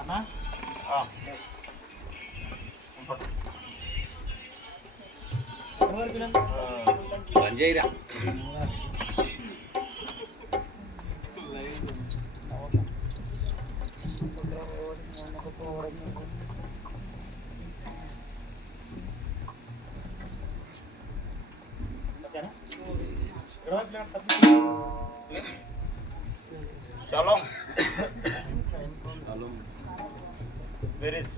అన్నా పంజైరా Shalom. Shalom. Where is?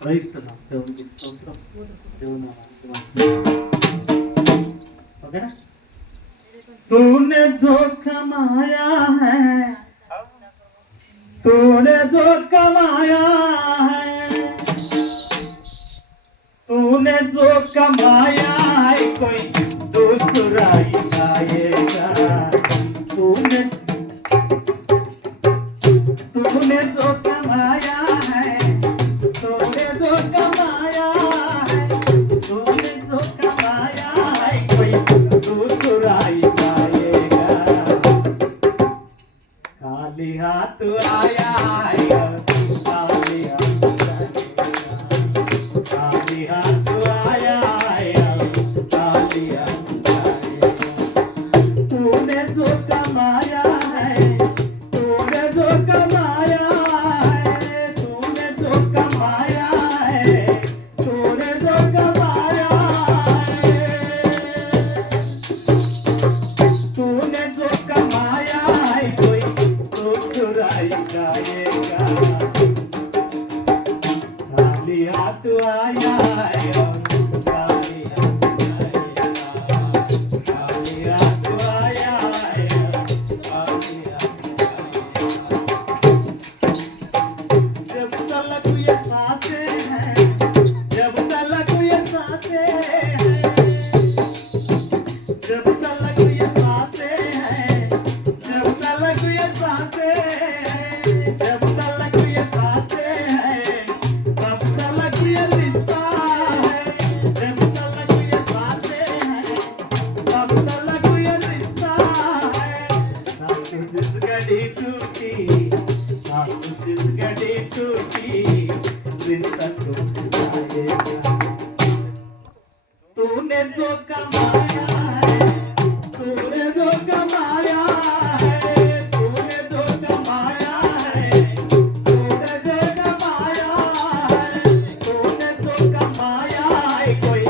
Praise the Lord. దేవునికి స్తోత్రం. దేవుని ఓకే ना? तूने जो कमाया है, तूने जो कमाया है, तूने जो कमाया है कोई दूसरा ही खाएगा। तूने जो कमाया है, तूने जो कमाया है, तूने जो कमाया है कोई दूसरा ही खाएगा। खाली हाथ आया है, खाली हाथ जाएगा। खाली हाथ आया है, खाली हाथ जाएगा। तूने जो कमाया है, तूने जो कमाया है, तूने जो कमाया है, तूने जो कमाया है, तूने जो कमाया है कोई दूसरा ही खाएगा। खाली हाथ आया है, खाली हाथ जाएगा। खाली हाथ आया है, खाली हाथ जाएगा। जब तलक ये सांसें हैं, जब तलक ये सांसें हैं, जब तलक ये सांसें हैं, जब तलक ये सांसें हैं, जब तलक ये सांसें हैं, तब तलक ये रिश्ता है। जब तलक ये सांसें हैं, तब तलक ये रिश्ता है। ना जिस घड़ी टूटी, ना जिस घड़ी टूटी, रिश्ता टूट जाएगा। तूने जो कमाया है, तूने जो कमाया है, तूने जो कमाया है, तूने जो कमाया है, तूने जो कमाया है कोई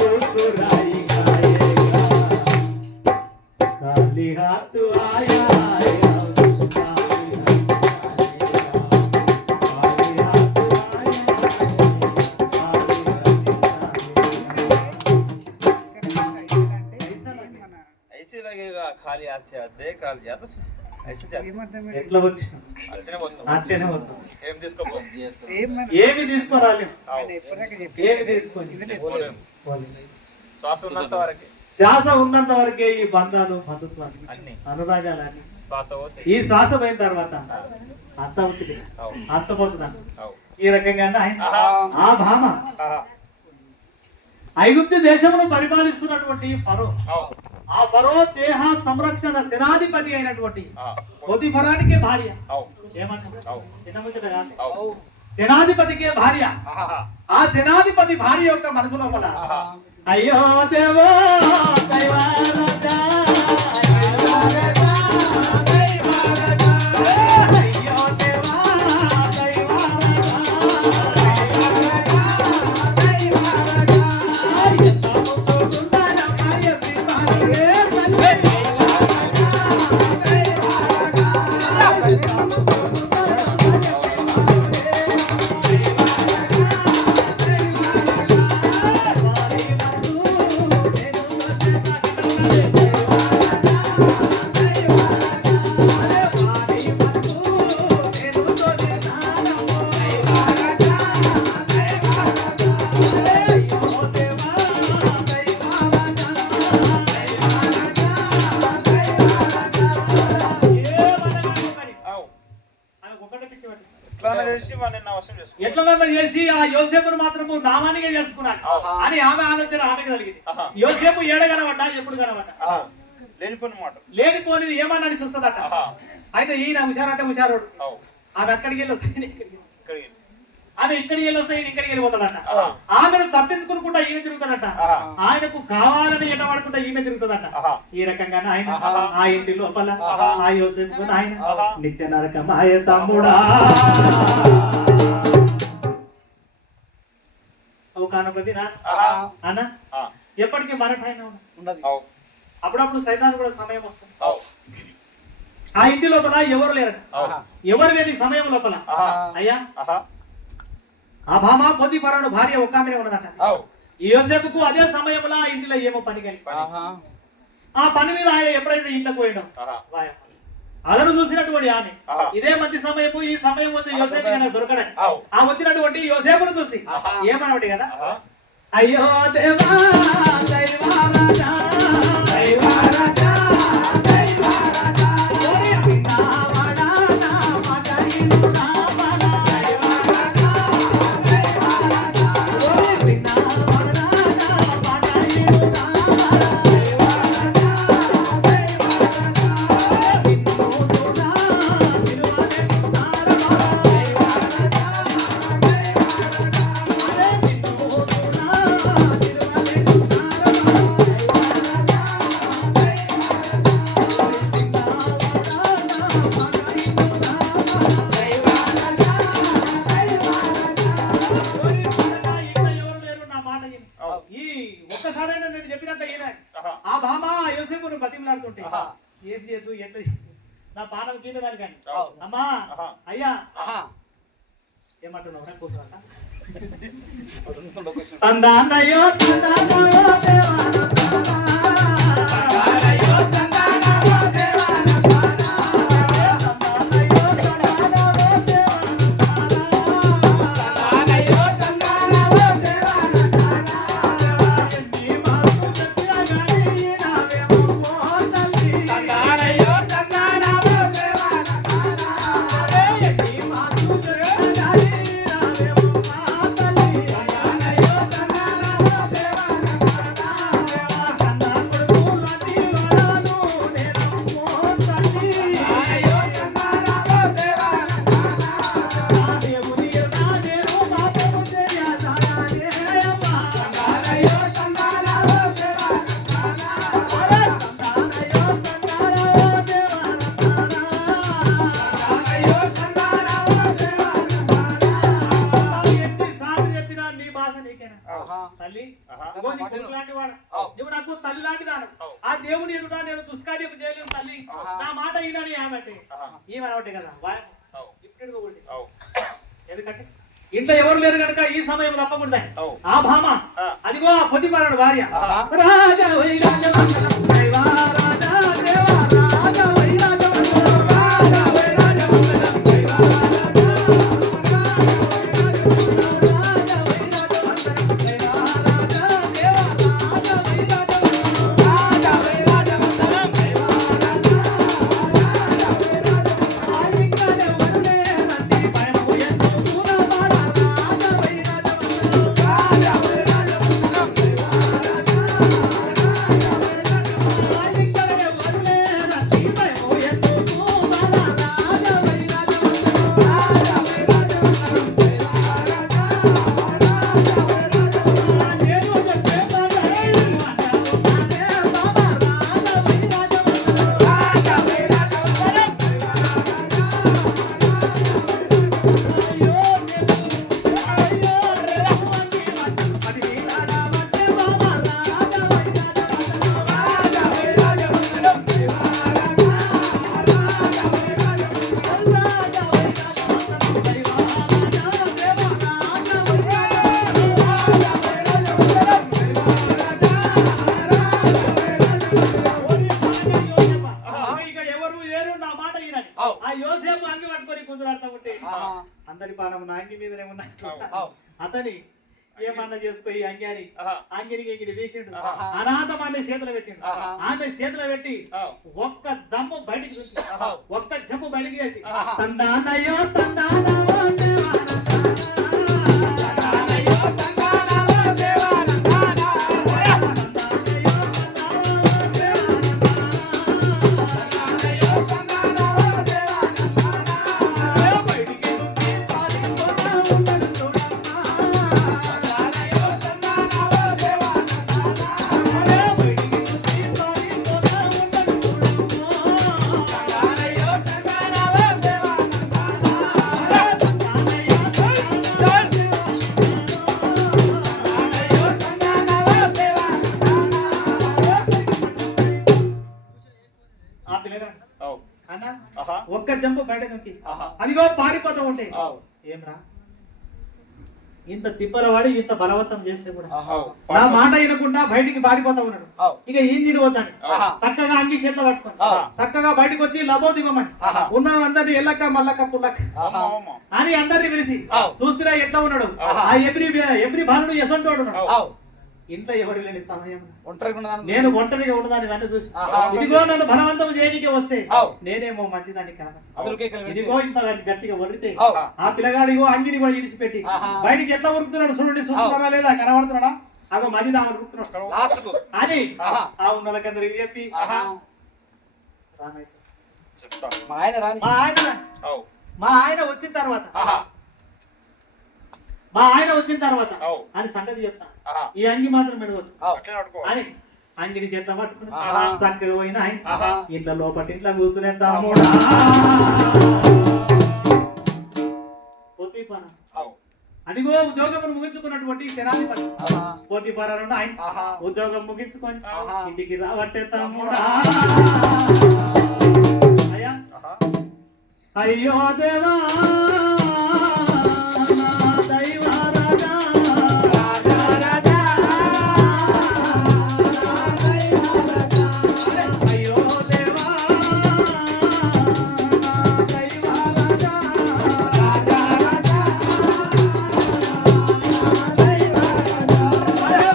दूसरा ही खाएगा। खाली हाथ आया है, खाली हाथ जाएगा। खाली हाथ आया है, खाली हाथ जाएगा। ऐसे लगेगा खाली हाथ से दे काल जाता ऐसे जाता ఎట్లా వచ్చిన అట్లనే పోతాం అంతేనే వస్తాం. ఏం తీసుకోపో ఏమి తీసుకురాలేం, ఏమి తీసుకొని పోలేం. శ్వాస ఉన్నంత వరకే శ్వాస ఉన్నంత వరకే ఈ బంధాలు బంధుత్వాలు అన్ని అనురాగాలు అన్ని. శ్వాస పోతే ఈ శ్వాస పోయిన తర్వాత అంత ఉంటుంది, అంత పోతుందా ఈ రకంగా ఆ భామ ఐగుప్తు దేశమును పరిపాలిస్తున్నటువంటి ఫరో, ఆ ఫరో దేహ సంరక్షణ సేనాధిపతి అయినటువంటి పొతిఫరానికి భార్య. ఏమంటారు? సేనాధిపతికే భార్య. ఆ సేనాధిపతి భార్య యొక్క మనసు లోపల అయ్యో దేవో దైవారాధా, అయ్యో దేవా ఎట్లన్నా చేసి ఆ యోసేపును మాత్రము నామానిగా చేసుకున్నాను అని ఆమె ఆలోచన ఆమె కలిగింది. యోసేపు ఏడ కనబడ్డా, ఎప్పుడు కనబడ్డా లేనిపోయిన మాట. లేనిపోనిది ఏమన్నా అని చూస్తుందట. అయితే ఈయన హుషారంటే హుషారోడు. ఆమె అక్కడికి వెళ్ళి వస్తాయి, ఆమె ఇక్కడికి వెళ్ళి వస్తాయి, ఇక్కడికి వెళ్ళిపోతాడట. ఆమెను తప్పించుకుంటా ఈమె తిరుగుతాడట. ఆయనకు కావాలని ఎటవాడుకుంటా ఈమె తిరుగుతుందట. ఈ రకంగానే ఆయన ఆ ఇంటి లోపల ఆ యోసేపు ఆయన నిత్య నరకమాయ తమ్ముడా కానుకది అన్న ఎప్పటికీ మరటైనా ఉన్నది. అప్పుడప్పుడు సైతాన్ కూడా సమయం వస్తుంది. ఆ ఇంటి లోపల ఎవరు లేరట. ఎవరు లేని సమయం లోపల అయ్యా ఆ భామ పొందిపరాడు భార్య ఒక్క ఆమె ఉన్నదట. ఈ యోసేపుకు అదే సమయంలో ఆ ఇంటిలో ఏమో పని కానీ ఆ పని మీద ఆయన ఎప్పుడైతే ఇంట్లోకి పోయడం అదను చూసినటువంటి ఆమె ఇదే మంచి సమయము, ఈ సమయం వద్ద యోసేపు దొరకడం. ఆ వచ్చినటువంటి యోసేపును చూసి ఏమన్నటి కదా, అయ్యో దేవా దైవారాజా దైవారాజా దైవారాజా ఓరి వినావడా నా మగయినా మనా దైవారాజా దైవారాజా ఓరి వినావడా నా మగయినా ఒక్కసారైనా నేను చెప్పినట్టు ఆ భామ యోసేపును బతిమలాడుతుంటే ఏం చేయదు ఎట్లా నా పానం తీయదాలి కానీ అమ్మా అయ్యా ఏమంటున్నావు కూర్చోంట తందానయో తందానయో దేవానా తందానయో తందానయో దేవానా తందానయో తందానయో దేవానా తందానయో తందానయో దేవానా నీ మాకు చెప్పగాని నావేమో పోతల్లి తందానయో తందానయో దేవానా నీ మాకు చెప్పగాని నావేమో పోతల్లి తందానయో తందానయో దేవానా కన్నా కొడుకు లతిలోను నేను పోతల్లి తందానయో తందానయో దేవానా దేవుని రాజేరు బాబు చెయ్యా సారాయే అమ్మా తందానయో తందానయో దేవానా తందానయో తందానయో దేవానా తందానయో తందానయో దేవానా ఎన్ని సార్లు చెప్పినా నీ భాష నీకేనా తల్లి ఇదిగో నీ కొడుకు లాంటి వాడు, నువ్వు నాకు తల్లి లాంటి దాను. ఆ దేవుని ఎదుట నేను దుష్కార్యం చేయలేను తల్లి, నా మాట ఈయనని ఆమె ఈమెనబట్టే కదా ఇప్పుడు ఎందుకంటే ఇంట్లో ఎవరు లేరు కనుక ఈ సమయం తప్పకుండా ఆ భామ అదిగో ఆ పొద్దుపారాడు భార్య రాజా వై రాజా దైవా రాజా దేవా రాజా వై రాజా రాజా వై రాజా దైవా రాజా ఆ యోసేపు అంగి పట్టుకొని కుదురాడుతూ ఉంటే అందరి పానం నా అంగి మీదనే ఉన్నాయి. అతని ఏమన్నా చేసుకో ఈ అంగారి అంగిరికి ఎగిరి వేసిండు, అనాథమాన్ని చేతులు పెట్టిండు. ఆమె చేతులు పెట్టి ఒక్క దమ్ము బయటికి ఒక్క జమ్ము బయటికి వేసి తందానయో తందానయో దేవానా పిల్లగా అవు అన్న ఆహా ఒక్క జంపు బయట నుంచి ఆహా అదిగో పారిపోతా ఉంటే అవు ఏమ్రా ఇంత తిప్పల వాడి ఇంత బలవంతం చేస్తే కూడా ఆహా నా మాట వినకుండా బయటికి పారిపోతా ఉన్నాడు. అవు ఇక ఈ నీడు పోతాడు ఆహా చక్కగా అంగి చేతిలో పట్టుకొని ఆహా చక్కగా బయటకు వచ్చి లబో దిగమని ఆహా ఉన్న అందరినీ ఎల్లక్క మల్లక్క పుల్లక్క ఆహా అమ్మ అని అందరినీ పిలిచి అవు చూస్తున్నా ఎట్లా ఉన్నాడు ఆహా. ఆ ఎవ్రీ బాలుడు ఎసంటోడు ఉన్నాడు. అవు ఇంట్లో ఎవరు లేని సమయం ఒంటరిగా నేను ఒంటరిగా ఉండదాన్ని నన్ను చూసి ఆహా. ఇదిగో నన్ను బలవంతం చేయడానికి వస్తే అవు. నేనేమో మంచిదాన్ని కాదు. అదురుకేకలు ఇదిగో ఇంత గట్టిగా వరితే అవు. ఆ పిల్లగాడిగో అంగిని కూడా ఇడిచిపెట్టి ఆహా. బయటికి ఎట్లా ఉరుకుతున్నాడు చూడండి, చూస్తున్నాడా లేదా కనబడుతున్నాడా అదో మధ్య ఉరుకుతున్నాడు లాస్ట్ కు అని ఆహా. ఆ ఉన్నలకందరికి చెప్పి ఆహా. రామయ్య. చెప్తా మా ఆయన రాని అవు మా ఆయన వచ్చిన తర్వాత ఆహా మా ఆయన వచ్చిన తర్వాత అవు అని సంగతి చెప్తా ఆహా ఈ అంగి మాత్రం మెడవచ్చు అట్లే పట్టుకో అని అంగిని చేత పట్టుకుని ఆహా. చక్కగా పోయిన ఆయన ఆహా. ఇంట్లో లోపటి ఇంట్లో కూర్చునే తమ్ముడా పోతీపారా. అవు అదిగో ఉద్యోగం ముగించుకున్నటువంటి శనాధిపతి ఆహా. పోతీపారా నుండి ఆయన ఆహా. ఉద్యోగం ముగించుకొని ఆహా. ఇంటికి రావట్టే తమ్ముడా అయ్యా ఆహా అయ్యో దేవా దైవ రాజా అయ్యో దేవా దైవ రాజా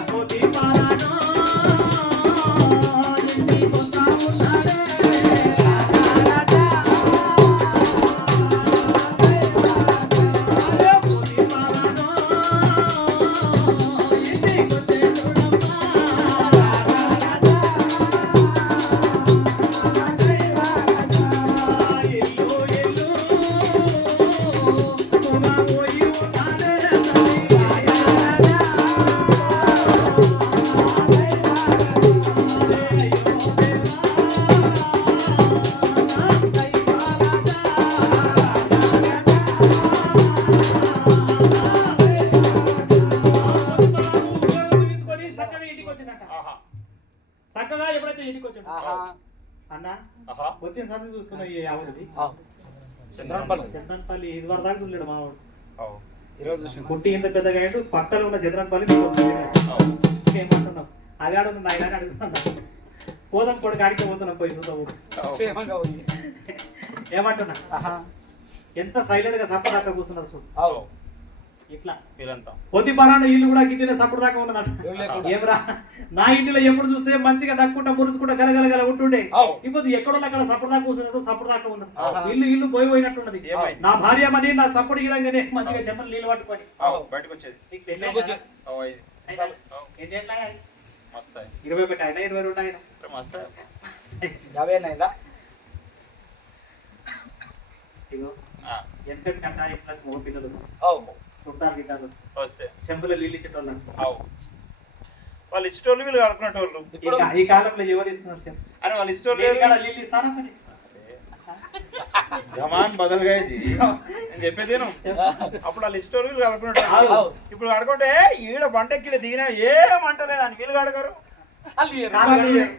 పోతీపారాను ఇంటి పోతా ఉన్నాడే ఆహా చక్కగా ఎప్పుడైతే ఇంటికి వచ్చాడు ఆహా. అన్న ఆహా వచ్చిన సంది చూస్తున్నా ఈ ఆవులది అవు. చంద్రనపల్లి చంద్రన్పల్లి ఇది వరకు దాకా చూడలేడు మావాడు అవు ఈరోజు చూసి పుట్టి ఇంత పెద్దగా అయ్యాడు పక్కన ఉన్న చంద్రన్పల్లి నీకు అవు ఏమంటున్నావు అగాడు ఉంది ఆయన అడుగుతున్నా పోదాం కొడు కాడికి పోతున్నాం పోయి చూద్దాము అవు క్షేమంగా ఉంది ఏమంటున్నా ఆహా. ఎంత సైలెంట్ గా సప్పదాకా కూర్చున్నారు చూడు అవు. ఇట్లా మీరంతా పొద్దు పరాను ఇల్లు కూడా గిట్టిన సప్పుడు దాకా ఏం ఉన్నదట లేకుండా. ఏమరా నా ఇంటిలో ఎప్పుడు చూస్తే మంచిగా దక్కుంటా మురుసుకుంటా గలగలగల ఉంటుండే అవు. ఇప్పుడు ఎక్కడో అక్కడ సప్పుడు దాకా కూర్చున్నాడు సప్పుడు దాకా ఉన్నది ఆహా. ఇల్లు పోయినట్టున్నది ఏమైంది? నా భార్య మని నా సప్పుడు గిరంగానే మంచిగా చెమ్మలు నీళ్ళు పట్టుకొని అవు బయటకు వచ్చేది నీకు పెళ్ళి ఇంటికి వచ్చి. అయిందా? అవు ఇది అయిందా? అవు ఎన్ని ఏళ్ళు అయ్యాయి? మస్త్ అయ్యి 21 అయినా 22 అయినా మస్త్ అయ్యి 50 అయిందా ఇగో ఆ ఎంత కంటా ఇట్లా మూడు పిల్లలు అవు. చుట్టాలు గిట్టాలు వస్తే చెంబులో నీళ్ళు ఇచ్చేటోళ్ళు అవు వాళ్ళు ఇష్టోళ్ళు వీళ్ళు కడుకునేటోళ్ళు ఇప్పుడు ఈ కాలంలో ఎవరు ఇస్తున్నారు చెప్పు? అని వాళ్ళు ఇష్టోళ్ళు నేను లేదు కాడ నీళ్ళు ఇస్తానా మరి? జమాన్ బదలుగా ఇది నేను చెప్పేదేను అప్పుడు వాళ్ళు ఇష్టోళ్ళు వీళ్ళు కడుకునేటోళ్ళు అవు. ఇప్పుడు కడుకుంటే ఈడ బంట ఎక్కిన దిగినా ఏ మంట లేదని వీళ్ళు కడగరు అల్లి ఏరు.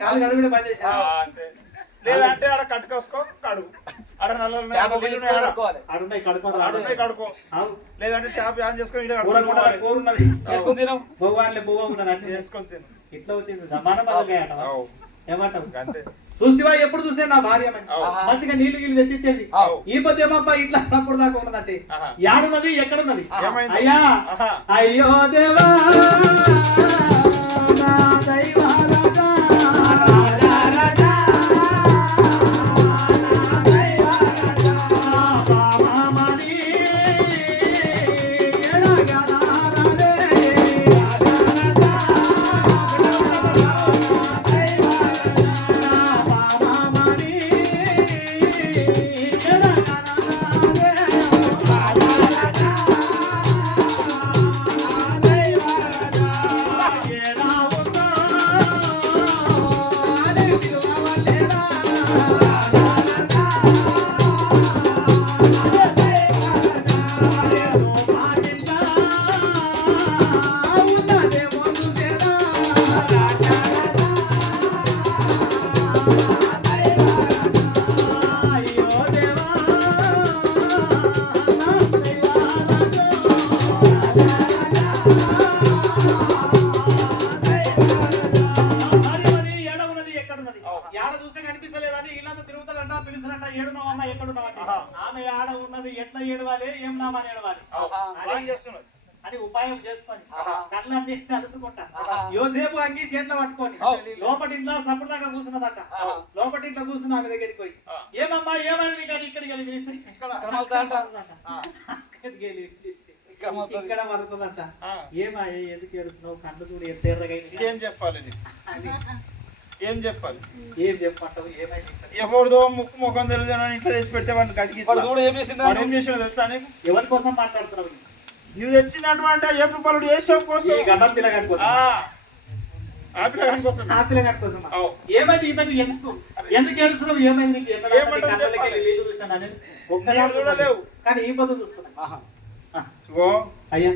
కాలు కడుగుడే పని ఆ, చేశాను అంతే లేదంటే ఆడ కట్టుకోసుకో కడుగు ఆడ నల్ల ట్యాప్ బిగించుకొని కడుక్కోవాలి. ఆడున్నాయి కడుకోవాలి ఆడున్నాయి కడుకో అవు లేదంటే ట్యాప్ ఆన్ చేసుకొని ఈడ కూర కూడా కడుక్కోవాలి. కూర ఉన్నది వేసుకొని తినం. భగవాన్లే భూవ ఉన్నది అంటే చేసుకొని తిను ఇట్లా వచ్చింది జమాన బదులుగా అంటావా? అవు ఏమంటావు అంతే చూస్తేవా ఎప్పుడు చూస్తే నా భార్య మని. అవు. ఆహా. మంచిగా నీళ్లు గీళ్ళు తెచ్చిచ్చేది అవు. ఈ మధ్య ఏమబ్బా ఇట్లా సప్పుడు దాకా ఉన్నదంటే ఆహా. యాడున్నది ఎక్కడున్నది ఏమైంది? అయ్యా ఆహా. అయ్యో దేవా నా దైవ రాజా. బామామణి ఎడగలారనే. బామామణి ఎడగలారనే. పిలిచినట్ట ఏడున్నావమ్మా ఎక్కడున్నావు అంటే ఆమె ఆడ ఉన్నది ఎట్లా ఏడవాలి ఏం నామని ఏడవాలి ప్లాన్ చేస్తున్నారు అని ఉపాయం చేసుకొని కళ్ళన్నీ కలుసుకుంటా యోసేపు అంగి చేతిలో పట్టుకొని లోపటింట్లో సప్పుడుదాకా కూర్చున్నదట లోపటింట్లో కూర్చున్న ఆమె దగ్గరికి పోయి ఏమమ్మా ఏమైంది కానీ ఇక్కడికి వెళ్ళి వేసి ఇక్కడ పడుతుందట ఏమా ఎందుకు ఏడుస్తున్నావు కళ్ళు చూడు ఎంత ఎర్రగా ఏం చెప్పాలి ఏం చెప్పాలి ఏం చెప్పంటావు ఏమైంది ఎవరిదో ముక్కు ముఖం తెలుసు ఇంట్లో తెచ్చి పెడితే వాడిని కదిగి ఏం చేసినా తెలుసా నీకు ఎవరి కోసం మాట్లాడుతున్నావు నువ్వు తెచ్చినటువంటి ఏ రూపాయలు ఏ షాప్ కోసం పిల్లగాడి కోసం ఆ పిల్లగాని కోసం ఆ పిల్లగాడి కోసం ఏమైంది ఇతను ఎందుకు ఏడుస్తున్నావు ఏమైంది నీకు చూడలేవు కానీ ఈ పొద్దు చూస్తున్నా అయ్యా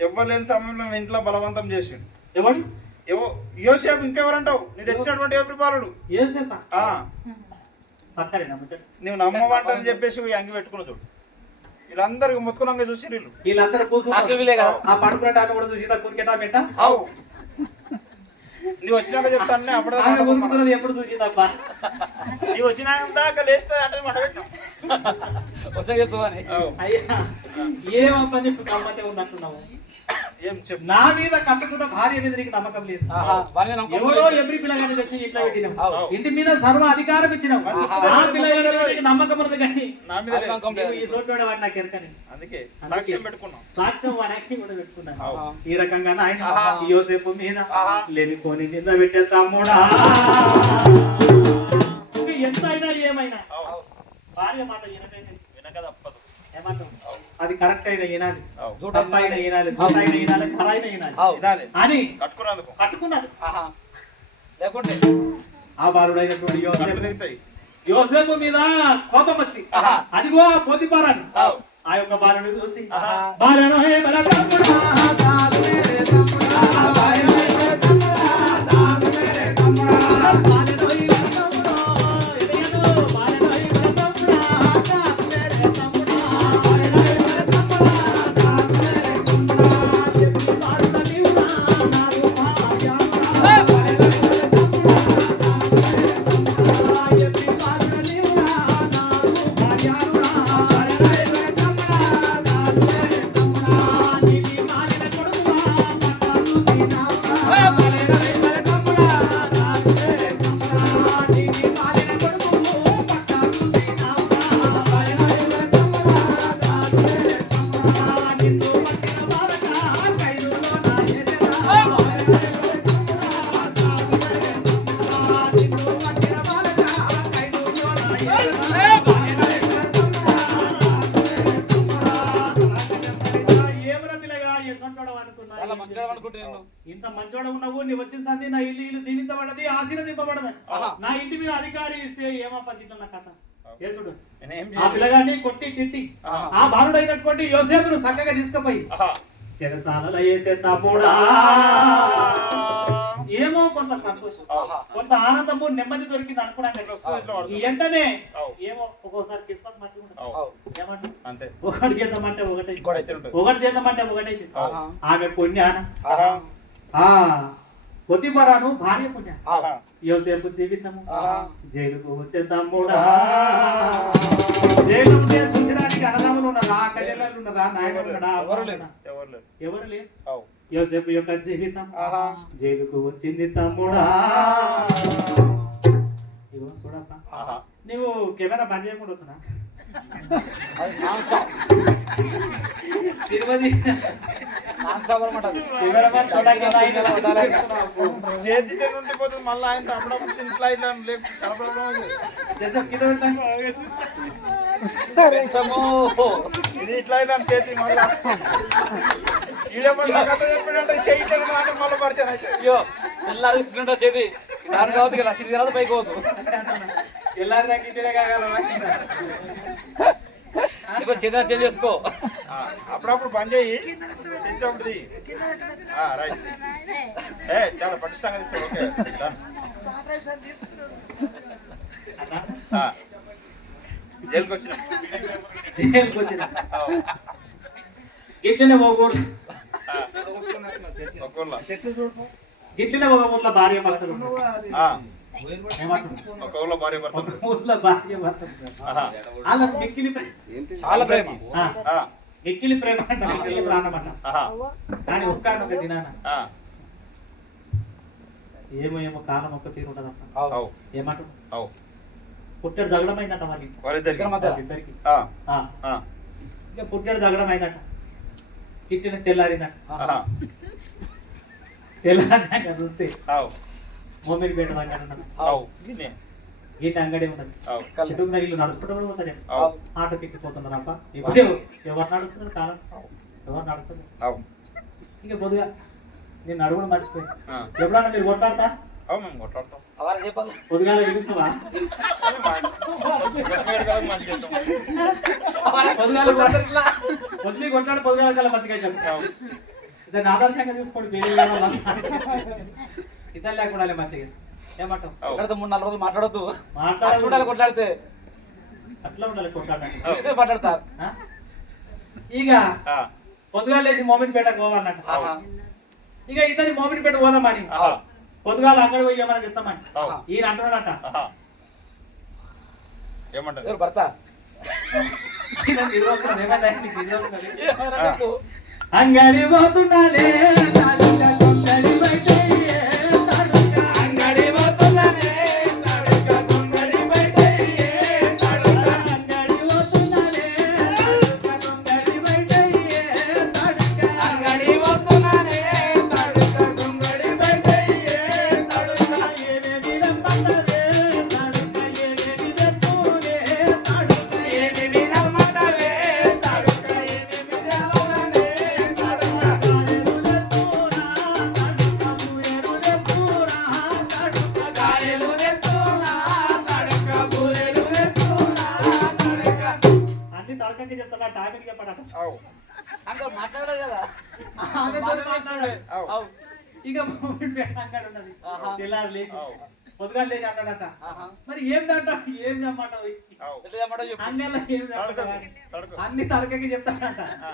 ఎవరు లేని సమయంలో ఇంట్లో బలవంతం చేసి ఎవడు యోసేపు ఇంకెవరంటావు నీ తెచ్చినటువంటి ఏ రూపాయలు నువ్వు నమ్మమంటని చెప్పేసి అంగి పెట్టుకున్న చూడు వీళ్ళందరికి మొత్తుకున్నాక చూసి వీళ్ళందరూ కూర్చొని ఆ పడుకున్నట్టు ఆమె కూడా చూసి కురికెటా పెట్ట నువ్వు వచ్చినాక చెప్తాను అప్పుడు ఎప్పుడు చూసిందబ్బా నువ్వు వచ్చినాక దాకా లేస్తా అంటే మాట పెట్టాం అయ్యా ఏమప్ప చెప్పి నమ్మతే ఉన్నట్టున్నావు ఏం చెప్పు నా మీద కట్టుకున్న భార్య మీద నీకు నమ్మకం లేదు ఎవరో ఎవ్రీ పిల్లగాని తెచ్చి ఇంట్లో పెట్టినావు ఇంటి మీద సర్వ అధికారం ఇచ్చినావు నా పిల్లగాని నమ్మకం ఉన్నది కానీ నా మీద ఈ చోటు వాడు నాకు ఎరకని అందుకే సాక్ష్యం పెట్టుకున్నాం సాక్ష్యం వాడికి కూడా పెట్టుకున్నాను ఈ రకంగా ఆయన యోసేపు మీద లేనిపోని నింద పెట్టే తమ్ముడా ఎంత అయినా ఏమైనా భార్య మాట వినక తప్పదు ఏమంటావు అది కరెక్ట్ అయినా వినాలి తప్పైనా వినాలి అయినా వినాలి ఖరైనా వినాలి అని కట్టుకున్నది లేకుంటే ఆ బాలుడైనటువంటి యోసేపు మీద కోపం వచ్చి అదిగో పొద్దుపారాను ఆ యొక్క బాలుడు చూసి బాలను ఇంత మంచోడ ఉన్నావు నీ వచ్చిన సంధి నా ఇల్లు దీవించబడది ఆశీర్వదింపబడదు నా ఇంటి మీద అధికారి ఇస్తే ఏమో పద్ధతిలో నా కథ యేసుడు ఆ పిల్లగాన్ని కొట్టి తిట్టి ఆ బాలుడైనటువంటి యోసేపును చక్కగా తీసుకుపోయి చెరసాలలో వేసేటప్పుడా ఏమో కొంత సంతోషం కొంత ఆనందము నెమ్మది దొరికింది అనుకున్నాను వెంటనే ఏమో ఒక్కోసారి కిస్మత్ మంచిగా ఏమంటే ఒకటి చేద్దామంటే ఒకటి చేద్దామంటే ఒకటైతే ఆమె పుణ్యాన పొతిపరాను భార్య పుణ్య యోసేపు జీవితము జైలుకు వచ్చే తమ్ముడా జైలు చూసడానికి అన్నదమ్ములు ఉన్నదా కళ్యాణాలు ఉన్నదా నాయకులు ఉన్నదా ఎవరు లేదు యోసేపు యొక్క జీవితం జైలుకు వచ్చింది తమ్ముడా నువ్వు కెమెరా బంద్ చేయకుండా వస్తున్నా తిరుపతి చేతిలో ఉండిపోతుంది మళ్ళీ ఆయన అప్పుడప్పుడు ఇంట్లో ఇది ఇట్లా చేతి మళ్ళీ మళ్ళీ పరిచయం అయితే చేతి దాని కావద్దు లక్ష తర్వాత పైకి పోదు చేద్దాం చేంజ్ చేసుకో అప్పుడప్పుడు పని చేయి చేసినప్పుడు రైట్ చాలా పటిష్టంగా తీసుకో ఓకే జైలుకి వచ్చిన గిట్లనే పోకూడదు ఒక ఊర్లో గిట్లనే ఒక ఊర్లో భార్య భర్తలు ఏమంటున్నాడు? ఒక ఊళ్ళో భార్య భర్త ఒక ఊర్లో భార్య భర్త ఆహా. వాళ్ళ మిక్కిలి ప్రేమ. చాలా ప్రేమ. ఆ, ఆ, మిక్కిలి ప్రేమ అంట, మిక్కిలి ప్రాణం అంట. ఆహా. కానీ ఒక్క దినాన ఆ, ఏమో కాలం ఒక్క తీరు ఉండదమ్మా. అవు ఏమంటారు? అవు పుట్టెడు దగడమైందట మరి వారిద్దరికి ఇద్దరికి. ఆ, ఆ, ఆ, ఇంకా పుట్టెడు దగడమైందట. కిట్టిన తెల్లారిందట. ఆహా. తెల్లారినాక చూస్తే అవు మోమిడి పేట దగ్గర అవు గిన్నే. గీత అంగడి ఉన్నది. అవు చెట్టు మీద ఇల్లు నడుచుకుంటూ కూడా పోతాడు. అవు ఆటో ఎక్కిపోతున్నారు అప్ప. ఇప్పుడు ఎవరు నడుస్తున్నారు కాలం? ఎవరు నడుస్తున్నారు? అవు ఇంకా కొద్దిగా నేను నడుగుడు మర్చిపోయి ఆ, ఎప్పుడన్నా మీరు కొట్టాడతా అవు మేము కొట్లాడతాం అవారా చెప్పాలి. కొద్దిగా పిలుస్తావా? పొద్దున కొట్టాడు పొద్దుగా కల్లా మంచిగా చెప్తావు. ఇతను ఆదర్శంగా చూసుకోండి. ఇతను లేకుండా మంచిగా ఏమంటావు? కొట్లాడితే 3-4 రోజులు మాట్లాడొద్దు. మాట్లాడాలి. చూడాలి కొట్లాడితే. అట్లా ఉండాలి కొట్టాడని. ఇదే మాట్లాడతారు. ఆ? ఇక పొద్దుగా లేచి మోమిన్ పేటకు పోవాలన్నట్టు. ఆహా. ఇక ఇతని మోమిన్ పేట పోదామని ఆహా. పొద్దుగాల అంగడి పోయి ఏమని చెప్తామని అవు ఈయన అంటున్నాడట. ఆహా. ఏమంటారు ఎవరు భర్త? ఈయన ఇది వస్తుంది, ఏమైంది ఆయనకి ఇది వస్తుంది. ఏమన్నా చెప్పు. అంగడి పోతున్నానే తాడుక కొంగడి బయటయ్యే, తాడుక అంగడి పోతున్నానే తాడుక కొంగడి బయటయ్యే, తాడుక అంగడి పోతున్నానే తాడుక కొంగడి బయటయ్యే, తాడుక అంగడి పోతున్నానే తాడుక కొంగడి బయటయ్యే, తాడుక ఏమేమి రమ్మంటవే తాడుక ఏమేమి తెప్పునే, తాడుక ఏమేమి రమ్మంటవే తాడుక ఏమేమి తెప్పునే, అన్ని తలకంగా చెప్తాడా టాపిక్ చెప్పాడట. అవు అంకుల్ మాట్లాడాడు కదా. ఆమెతో మాట్లాడాడు. అవు అవు. ఇక మమ్మల్ని పెట్టంగాడు ఉన్నది. ఆహా. తెల్లారు లేచి అవు పొద్దుగా లేచి అన్నాడట. ఆహా. మరి ఏం దంట ఏం చెప్పమంటావు? అవు ఎట్లా చెప్పమంటావు చెప్పు. అన్నెలా ఏం తడక చెప్పమంటావు? తడక అన్ని తలకంగా చెప్తాడట. ఆ,